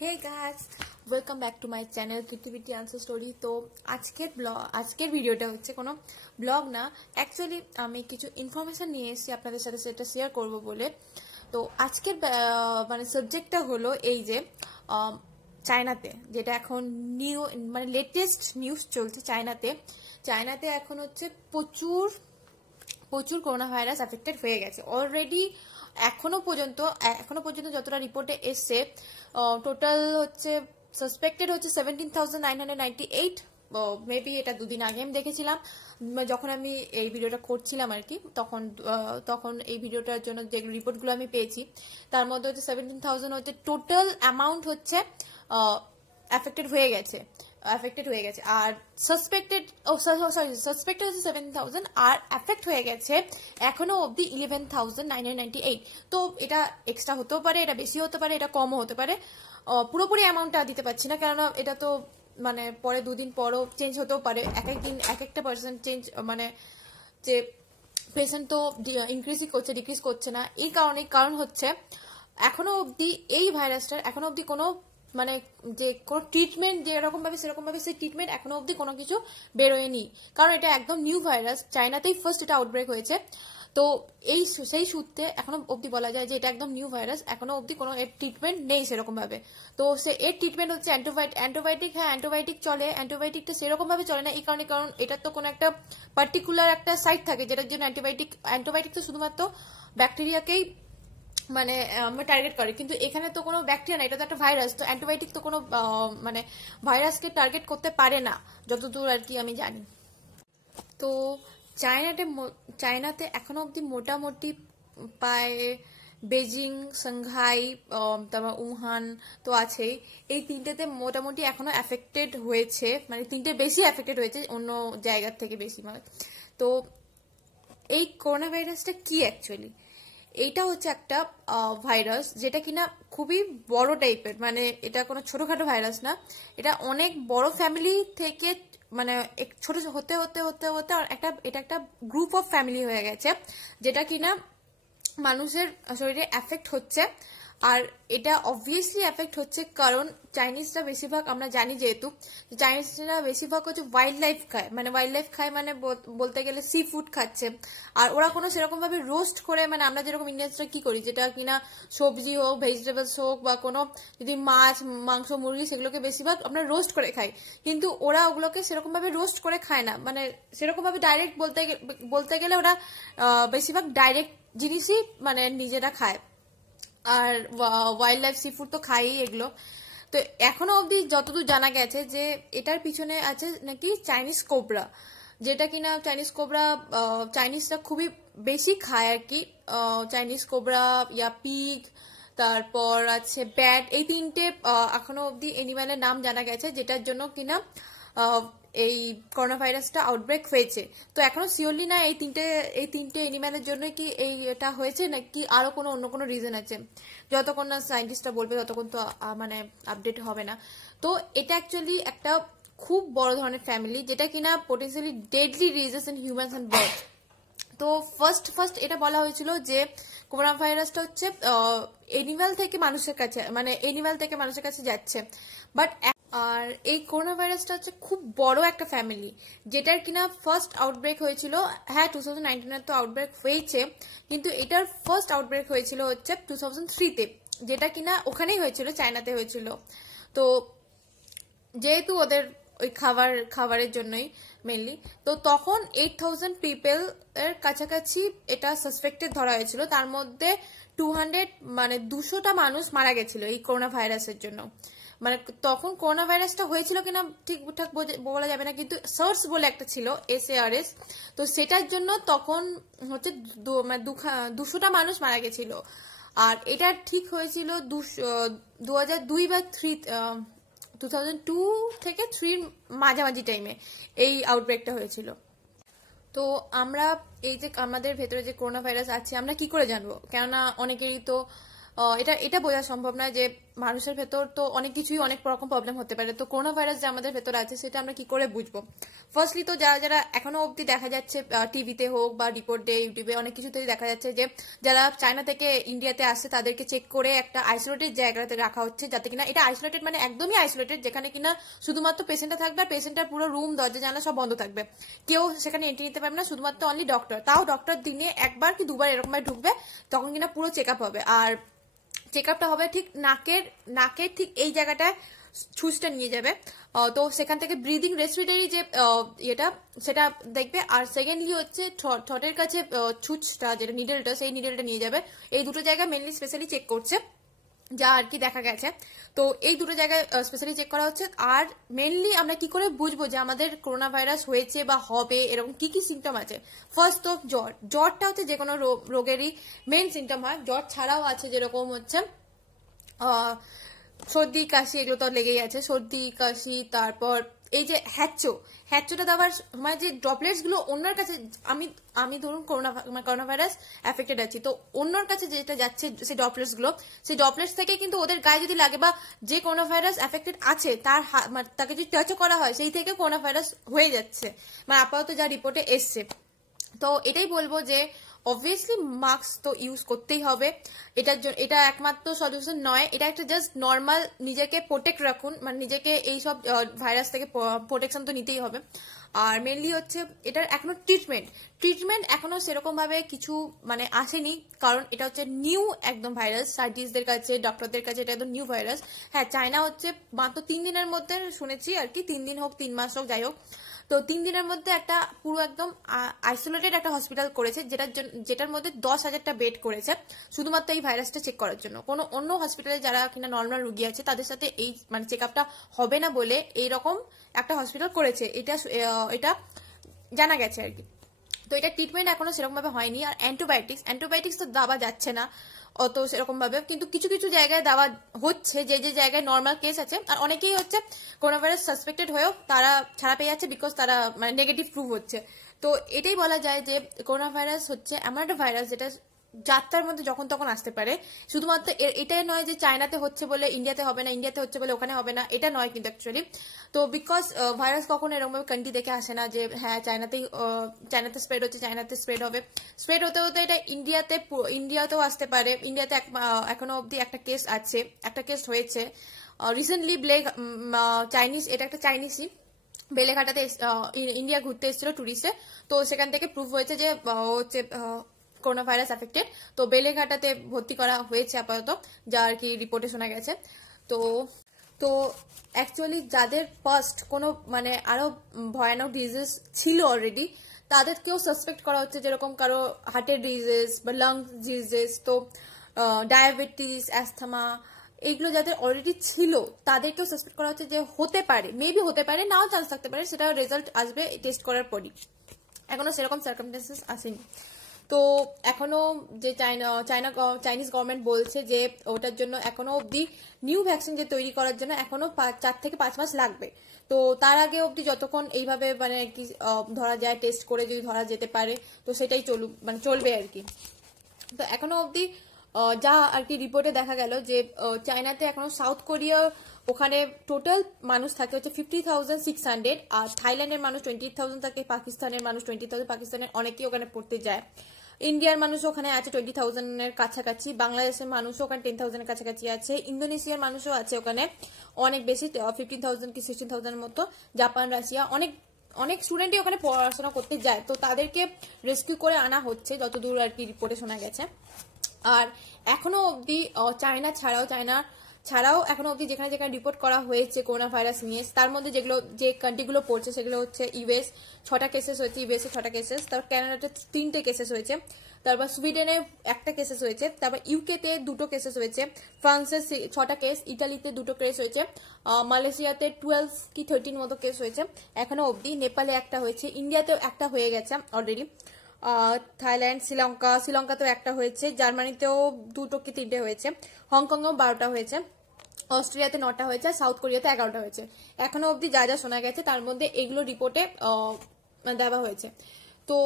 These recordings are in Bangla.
Hey guys, welcome back to my channel Creativity Answer Story. তো আজকের ভিডিওটা হচ্ছে কোনো ব্লগ না, অ্যাকচুয়ালি আমি কিছু ইনফরমেশন নিয়ে এসেছি আপনাদের সাথে, সেটা শেয়ার করব বলে। তো আজকের মানে সাবজেক্টটা হলো এই যে চায়নাতে, যেটা এখন মানে লেটেস্ট নিউজ চলছে। চায়নাতে এখন হচ্ছে প্রচুর করোনা ভাইরাস অ্যাফেক্টেড হয়ে গেছে অলরেডি। এখনো পর্যন্ত যতটা রিপোর্টে এসছে, টোটাল হচ্ছে সাসপেক্টেড হচ্ছে 17,998। মেবি এটা দুদিন আগে আমি দেখেছিলাম, যখন আমি এই ভিডিওটা করছিলাম আর কি, তখন এই ভিডিওটার জন্য যে রিপোর্টগুলো আমি পেয়েছি তার মধ্যে হচ্ছে 17,000 হচ্ছে টোটাল অ্যামাউন্ট হচ্ছে অ্যাফেক্টেড হয়ে গেছে। আর সাসপেক্টেড হচ্ছে 7,000 আর অ্যাফেক্ট হয়ে গেছে এখনো অবধি 11,998। তো এটা এক্সট্রা হতেও পারে, এটা বেশি হতে পারে, এটা কমও হতে পারে। পুরোপুরি অ্যামাউন্টটা দিতে পারছি না, কেননা এটা তো মানে পরে দুদিন পরও চেঞ্জ হতেও পারে। এক একদিন এক একটা পার্সেন্ট চেঞ্জ, মানে যে পেশেন্ট তো ইনক্রিজই করছে, ডিক্রিজ করছে না। এই কারণ হচ্ছে এখনো অবধি এই ভাইরাসটার এখনো অবধি কোনো মানে যে কোনো ট্রিটমেন্ট যেরকম ভাবে সেরকম ভাবে সেই ট্রিটমেন্ট এখনো অবধি কোনো কিছু বেরোয়নি, কারণ এটা একদম নিউ ভাইরাস। চায়নাতেই ফার্স্ট এটা আউটব্রেক হয়েছে। তো সেই সূত্রে এখনো অবধি বলা যায় যে এটা একদম নিউ ভাইরাস, এখনো অবধি কোনো এর ট্রিটমেন্ট নেই সেরকম ভাবে। তো এর ট্রিটমেন্ট হচ্ছে অ্যান্টিবায়োটিক। হ্যাঁ, অ্যান্টিবায়োটিক চলে, অ্যান্টিবায়োটিকটা সেরকম ভাবে চলে না, এই কারণ এটার তো কোনো একটা পার্টিকুলার একটা সাইট থাকে যেটার জন্য অ্যান্টিবায়োটিক তো শুধুমাত্র ব্যাকটেরিয়াকেই মানে আমরা টার্গেট করে, কিন্তু এখানে তো কোনো ব্যাকটেরিয়া না, এটা তো একটা ভাইরাস। তো অ্যান্টিবায়োটিক তো কোনো মানে ভাইরাসকে টার্গেট করতে পারে না যতদূর আর কি আমি জানি। তো চায়নাতে এখনো অবধি মোটামুটি প্রায় বেজিং, সাংহাই, তারপর উহান তো আছেই, এই তিনটেতে মোটামুটি এখনো অ্যাফেক্টেড হয়েছে, মানে তিনটে বেশি অ্যাফেক্টেড হয়েছে অন্য জায়গার থেকে বেশি। মানে তো এই করোনা ভাইরাসটা কি অ্যাকচুয়ালি? এইটা হচ্ছে একটা ভাইরাস যেটা কিনা খুবই বড় টাইপের, মানে এটা কোনো ছোটখাটো ভাইরাস না, এটা অনেক বড় ফ্যামিলি থেকে মানে ছোট হতে হতে হতে হতে এটা একটা গ্রুপ অফ ফ্যামিলি হয়ে গেছে, যেটা কিনা মানুষের শরীরে এফেক্ট হচ্ছে। আর এটা অবভিয়াসলি এফেক্ট হচ্ছে কারণ চাইনিজরা বেশিরভাগ, আমরা জানি যেহেতু চাইনিজরা বেশিরভাগ হচ্ছে ওয়াইল্ড লাইফ খায়, মানে বলতে গেলে সি ফুড খাচ্ছে। আর ওরা কোনো সেরকম ভাবে রোস্ট করে, মানে আমরা যেরকম ইন্ডিয়ানসরা কি করি, যেটা কিনা সবজি হোক, ভেজিটেবলস হোক, বা কোনো যদি মাছ, মাংস, মুরগি, সেগুলোকে বেশিরভাগ আমরা রোস্ট করে খাই, কিন্তু ওরা ওগুলোকে সেরকম ভাবে রোস্ট করে খায় না। মানে সেরকম ভাবে ডাইরেক্ট বলতে গেলে ওরা বেশিরভাগ ডাইরেক্ট জিনিসই মানে নিজেরা খায়। আর ওয়াইল্ড লাইফ সি ফুড তো খাই এগুলো। তো এখনো অবধি যতদূর জানা গেছে যে এটার পিছনে আছে নাকি চাইনিজ কোবরা, যেটা কিনা চাইনিজরা খুবই বেশি খায় আর কি। চাইনিজ কোবরা ইয়া পিগ, তারপর আছে ব্যাট, এই তিনটে এখনো অবধি এনিম্যালের নাম জানা গেছে যেটার জন্য কিনা এই করোনা ভাইরাসটা আউটব্রেক হয়েছে। তো এখনো সিওরলি না এই তিনটে এনিম্যালের জন্য কি এটা হয়েছে, নাকি আরো অন্য কোনো রিজন আছে। যতক্ষণ না সায়েন্টিস্টরা বলবে ততক্ষণ তো মানে আপডেট হবে না। তো এটা অ্যাকচুয়ালি একটা খুব বড় ধরনের ফ্যামিলি, যেটা কিনা potentially deadly disease in humans and birds. তো ফার্স্ট এটা বলা হয়েছিল যে করোনা ভাইরাসটা হচ্ছে এনিম্যাল থেকে মানুষের কাছে যাচ্ছে, বাট আর এই করোনা ভাইরাসটা হচ্ছে খুব বড় একটা ফ্যামিলি, যেটার কিনা ফার্স্ট আউটব্রেক হয়েছিল, হ্যাঁ 2019 তো আউটব্রেক হয়েছে, কিন্তু এটার ফার্স্ট আউটব্রেক হয়েছিল হচ্ছে 2003-তে, যেটা কিনা ওখানেই হয়েছিল, চায়নাতে হয়েছিল। তো যেহেতু ওদের ওই খাবারের জন্যই মেনলি, তো তখন 8,000 পিপল এর কাছাকাছি এটা সাসপেক্টেড ধরা হয়েছিল, তার মধ্যে 200টা মানুষ মারা গেছিল এই করোনা ভাইরাসের জন্য। মানে তখন করোনা ভাইরাসটা হয়েছিল কিনা ঠিকঠাক বলা যাবে না, কিন্তু সার্স বলে একটা ছিল, SARS, তো সেটার জন্য তখন হচ্ছে 200টা মানুষ মারা গেছিল। আর এটা ঠিক হয়েছিল 2002 বা 2002 থেকে 3 মাঝামাঝি টাইমে এই আউটব্রেকটা হয়েছিল। তো আমরা এই যে আমাদের ভেতরে যে করোনা ভাইরাস আছে আমরা কি করে জানবো? কেননা অনেকেরই তো এটা বোঝা সম্ভব নয় যে মানুষের ভেতর তো অনেক কিছুই অনেক রকম প্রবলেম হতে পারে। তো করোনা ভাইরাস যে আমাদের ভেতর আছে সেটা আমরা কি করে বুঝবো? ফার্স্টলি তো যারা যারা এখনো অবধি দেখা যাচ্ছে টিভিতে হোক বা রিপোর্টে ইউটিউবে অনেক কিছুতেই দেখা যাচ্ছে যে যারা চায়না থেকে ইন্ডিয়াতে আসছে তাদেরকে চেক করে একটা আইসোলেটেড জায়গাতে রাখা হচ্ছে, যাতে কিনা এটা আইসোলেটেড মানে একদমই আইসোলেটেড, যেখানে কিনা শুধুমাত্র পেশেন্টটা থাকবে আর পেশেন্টের পুরো রুম দরজা জানলা সব বন্ধ থাকবে, কেউ সেখানে এন্ট্রি নিতে পারবে না, শুধুমাত্র অনলি ডক্টর। তাও ডক্টর দিনে একবার কি দুবার এরকম ঢুকবে, তখন কিনা পুরো চেক আপ হবে। আর চেক আপটা হবে ঠিক নাকের ঠিক এই জায়গাটায় ছুঁচটা নিয়ে যাবে, তো সেখান থেকে ব্রিদিং রেসপিরেটরি যে এটা সেটা দেখবে। আর সেকেন্ডলি হচ্ছে ঠোঁটের কাছে ছুঁচটা যেটা নিডেলটা, সেই নিডেলটা নিয়ে যাবে। এই দুটো জায়গায় মেনলি স্পেশালি চেক করছে যা আর কি দেখা গেছে। তো এই দুটো জায়গায় স্পেশালি চেক করা হচ্ছে। আর মেনলি আমরা কি করে বুঝবো যে আমাদের করোনা ভাইরাস হয়েছে বা হবে, এরকম কি কি সিমটম আছে? ফার্স্ট তো জ্বরটা হচ্ছে যে কোনো রোগেরই মেন সিমটম হয়। জ্বর ছাড়াও আছে যেরকম হচ্ছে সর্দি কাশি, এগুলো তো লেগেই আছে, সর্দি কাশি। তারপর এই যে হ্যাচোটা দেওয়ার সময় যে ড্রপলেটস গুলো অন্যের কাছে, আমি ধরুন করোনা ভাইরাস এফেক্টেড আছি, তো অন্যর কাছে যেটা যাচ্ছে সেই ড্রপলেটস গুলো, সেই ড্রপলেটস থেকে কিন্তু ওদের গায়ে যদি লাগে বা যে করোনা ভাইরাস এফেক্টেড আছে তাকে যদি টাচও করা হয়, সেই থেকে করোনা ভাইরাস হয়ে যাচ্ছে, মানে আপাতত যা রিপোর্টে এসছে। তো এটাই বলবো যে অবভিয়াসলি মাস্ক তো ইউজ করতেই হবে, এটার জন্য এটা একমাত্র সলিউশন নয়, এটা একটা জাস্ট নর্মাল নিজেকে প্রোটেক্ট রাখুন, মানে নিজেকে এইসব ভাইরাস থেকে প্রোটেকশন তো নিতেই হবে। আর মেনলি হচ্ছে এটার এখনো ট্রিটমেন্ট এখনো সেরকম ভাবে কিছু মানে আসেনি, কারণ এটা হচ্ছে নিউ একদম ভাইরাস, সায়েন্টিস্টদের কাছে ডক্টরদের কাছে এটা একদম নিউ ভাইরাস। হ্যাঁ, চায়না হচ্ছে মাত্র 3 দিনের মধ্যে শুনেছি আর কি, 3 দিন হোক 3 মাস হোক যাই হোক, তো 3 দিনের মধ্যে একটা পুরো একদম আইসোলেটেড একটা হসপিটাল করেছে, যেটার মধ্যে 10,000টা বেড করেছে শুধুমাত্র এই ভাইরাসটা চেক করার জন্য। কোনো অন্য হসপিটালে যারা কিনা নর্মাল রুগী আছে তাদের সাথে এই মানে চেক আপটা হবে না বলে এইরকম একটা হসপিটাল করেছে, এটা জানা গেছে আর কি। তো এটা ট্রিটমেন্ট এখনো সেরকম ভাবে হয়নি। আর অ্যান্টিবায়োটিক্স তো দেওয়া যাচ্ছে না অত সেরকম ভাবে, কিন্তু কিছু কিছু জায়গায় দেওয়া হচ্ছে, যে যে জায়গায় নর্মাল কেস আছে। আর অনেকেই হচ্ছে করোনা ভাইরাস সাসপেক্টেড হয়েও তারা ছাড়া পেয়ে যাচ্ছে, বিকজ তারা মানে নেগেটিভ প্রুভ হচ্ছে। তো এটাই বলা যায় যে করোনা ভাইরাস হচ্ছে এমন একটা ভাইরাস যেটা যাত্রার মধ্যে যখন তখন আসতে পারে। শুধুমাত্র এটাই নয় যে চায়নাতে হচ্ছে বলে ইন্ডিয়াতে হবে না, ইন্ডিয়াতে হচ্ছে বলে ওখানে হবে না, এটা নয় কিন্তু অ্যাকচুয়ালি। তো বিকজ ভাইরাস কখনো এরকম ভাবে কান্ট্রি দেখে আসে না যে হ্যাঁ চায়নাতে স্প্রেড হচ্ছে, চায়নাতে স্প্রেড হবে। স্প্রেড হতে হতে এটা ইন্ডিয়াতেও আসতে পারে। ইন্ডিয়াতে এখনো অব্দি একটা কেস আছে, একটা কেস হয়েছে রিসেন্টলি, চাইনিজ, এটা একটা চাইনিজই বেলেঘাটাতে ইন্ডিয়া ঘুরতে এসেছিল টুরিস্টে, তো সেখান থেকে প্রুভ হয়েছে যে হচ্ছে করোনা ভাইরাস এফেক্টেড। তো বেলেঘাটাতে ভর্তি করা হয়েছে আপাতত, যা আর কি রিপোর্টে শোনা গেছে। তো তো অ্যাকচুয়ালি যাদের ফার্স্ট কোনো মানে আরো ভয়ানক ডিজিজ ছিল অলরেডি, তাদেরকেও সাসপেক্ট করা হচ্ছে, যেরকম কারো হার্টের ডিজিজ বা লাংস ডিজিজ, তো ডায়াবেটিস, অ্যাস্থমা, এইগুলো যাদের অলরেডি ছিল তাদেরকেও সাসপেক্ট করা হচ্ছে যে হতে পারে, মেবি হতে পারে, নাও চান্স থাকতে পারে, সেটা রেজাল্ট আসবে টেস্ট করার পরই। এখনো সেরকম সার্কামস্টেন্সেস আসেনি। তো এখনো যে চাইনিজ গভর্নমেন্ট বলছে যে ওটার জন্য এখনো অবধি নিউ ভ্যাকসিন যে তৈরি করার জন্য এখনো 4 থেকে 5 মাস লাগবে। তো তার আগে অবধি যতক্ষণ এইভাবে মানে কি ধরা যায়, টেস্ট করে যদি ধরা যেতে পারে, তো সেটাই চলবে আর কি। তো এখনো অবধি যা আর কি রিপোর্টে দেখা গেল যে চায়নাতে এখনো সাউথ কোরিয়া, ওখানে টোটাল মানুষ থাকে হচ্ছে 50,600, আর থাইল্যান্ডের মানুষ 20,000 থাকে, পাকিস্তানের মানুষ 20,000, পাকিস্তানের অনেকেই ওখানে পড়তে যায়। ইন্ডিয়ার মানুষ ওখানে আছে 20,000-এর কাছাকাছি, বাংলাদেশের মানুষও ওখানে 10,000-এর কাছাকাছি আছে, ইন্দোনেশিয়ার মানুষও আছে ওখানে অনেক বেশি, 15,000 কি 16,000-এর মতো, জাপান, রাশিয়া, অনেক স্টুডেন্টই ওখানে পড়াশোনা করতে যায়। তো তাদেরকে রেস্কিউ করে আনা হচ্ছে যতদূর আর কি রিপোর্টে শোনা গেছে। আর এখনো অবধি চায়না ছাড়াও এখনো অবধি যেখানে যেখানে রিপোর্ট করা হয়েছে করোনা ভাইরাস নিয়ে, তার মধ্যে যে কান্ট্রিগুলো পড়ছে সেগুলো হচ্ছে ইউএস 6টা কেসেস হয়েছে, ইউএসএ 6টা কেসেস, তারপর কানাডাতে 3টে কেসেস হয়েছে, তারপর সুইডেনে 1টা কেসেস হয়েছে, তারপর ইউকেতে 2টো কেসেস হয়েছে, ফ্রান্সে 6টা কেস, ইটালিতে 2টো কেস হয়েছে, মালয়েশিয়াতে 12 কি 13 মতো কেস হয়েছে এখনো অবধি, নেপালে 1টা হয়েছে, ইন্ডিয়াতেও 1টা হয়ে গেছে অলরেডি, থাইল্যান্ড, শ্রীলঙ্কাতেও 1টা হয়েছে, জার্মানিতেও 2টো কি 3টে হয়েছে, হংকংয়েও 12টা হয়েছে, অস্ট্রেলিয়াতে 9টা হয়েছে, সাউথ কোরিয়াতে 11টা হয়েছে। এখনো অবধি যা যা শোনা গেছে তার মধ্যে এগুলো রিপোর্টে দেওয়া হয়েছে। তো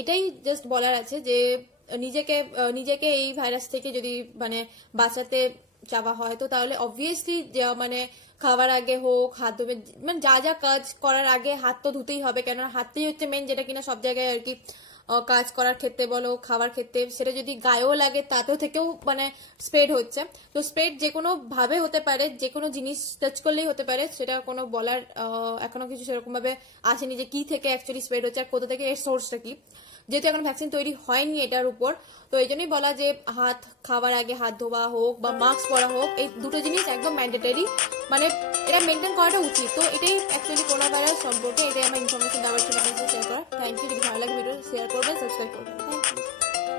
এটাই জাস্ট বলার আছে যে নিজেকে এই ভাইরাস থেকে যদি মানে বাঁচাতে চাওয়া হয়, তো তাহলে অবভিয়াসলি মানে খাওয়ার আগে হোক হাত ধুবে, মানে যা যা কাজ করার আগে হাত তো ধুতেই হবে, কেননা হাতই হচ্ছে মেন, যেটা কিনা সব জায়গায় আর কি কাজ করার ক্ষেত্রে বলো খাওয়ার ক্ষেত্রে, সেটা যদি গায়েও লাগে তাতেও থেকেও মানে স্প্রেড হচ্ছে। তো স্প্রেড যে কোনো ভাবে হতে পারে, যে কোনো জিনিস টাচ করলেই হতে পারে, সেটা কোনো বলার এখনো কিছু সেরকম ভাবে আসেনি যে কি থেকে অ্যাকচুয়ালি স্প্রেড হচ্ছে আর কোথা থেকে এর সোর্সটা কি, যেহেতু এখন ভ্যাকসিন তৈরি হয়নি এটার উপর। তো এই জন্যই বলা যে হাত খাওয়ার আগে হাত ধোয়া হোক বা মাস্ক পরা হোক, এই দুটো জিনিস একদম ম্যান্ডেটরি, মানে এটা মেনটেন করাটা উচিত। তো এটাই অ্যাকচুয়ালি করোনা ভাইরাস সম্পর্কে এটাই আমার ইনফরমেশন দেওয়ার ছিল আপনাদের শেয়ার করা। Thank you. যদি ভালো লাগে ভিডিও শেয়ার করবেন, সাবস্ক্রাইব করবেন। Thank you.